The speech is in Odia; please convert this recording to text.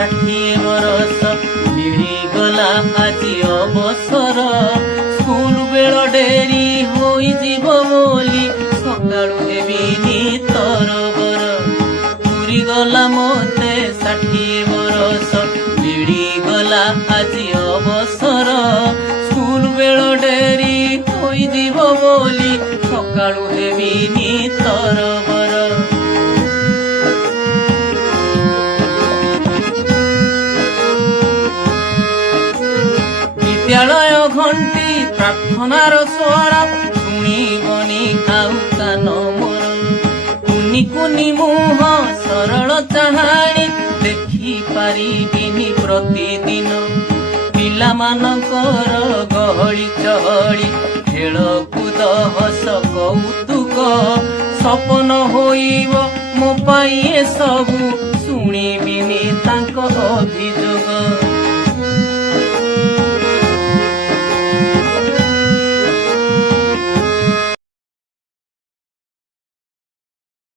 ଷାଠିଏ ବରଷ ମିଳିଗଲା ଆଜି ଅବସର। ସ୍କୁଲ ବେଳ ଡେରି ହୋଇଯିବ ବୋଲି ସକାଳୁ ହେବିନି ତରବର। ପୁରିଗଲା ମୋତେ 60 ବରଷ ମିଳିଗଲା ଆଜି ଅବସର। ସ୍କୁଲ ବେଳ ଡେରି ହୋଇଯିବ ବୋଲି ସକାଳୁ ହେବିନି ତରବର। ବିଦ୍ୟାଳୟ ଘଣ୍ଟି ପ୍ରାର୍ଥନାର ସ୍ୱର ଶୁଣିବନି ଆଉ କାନ ମୋର। କୁନି କୁନି ମୁହଁ ସରଳ ଚାହାଣୀ ଦେଖିପାରିବିନି ପ୍ରତିଦିନ। ପିଲାମାନଙ୍କର ଗହଳି ଚହଳି ଖେଳକୁଦ ହସ କୌତୁକ ସପନ ହୋଇବ ମୋ ପାଇଁ ଏସବୁ। ଶୁଣିବିନି ତାଙ୍କ ଅଭିଯୋଗ।